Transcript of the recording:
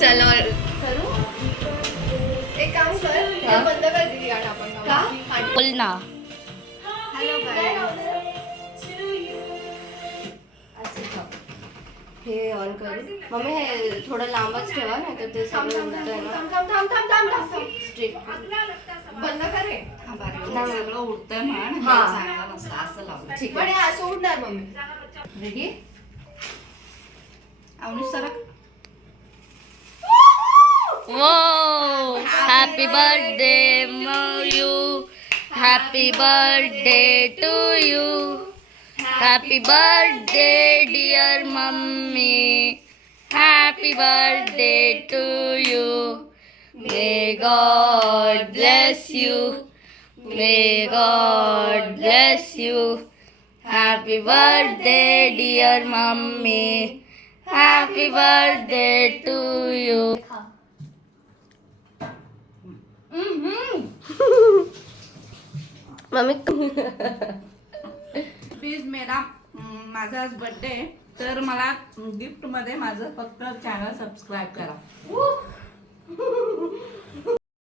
चलो करू एक काम कर बंद कर दिली गाणं आपण का बोल ना. हॅलो हे ऑन कर मम्मी हे थोडं लांबच ठेवा ना तर ते सगळं उडतंय ना स्ट्रीट बंद कर रे सगळं उडतंय म्हण चांगलं नसतं असं लावलं. ठीक पण हे असं उडणार मम्मी रेडी अवनीश सरक. Whoa! Happy birthday to you. Happy birthday to you. Happy birthday dear mummy. Happy birthday to you. May God bless you. May God bless you. Happy birthday dear mummy. Happy birthday to you. Mummy please मेरा माझा आज birthday तर मला gift मध्ये माझं फक्त channel subscribe करा.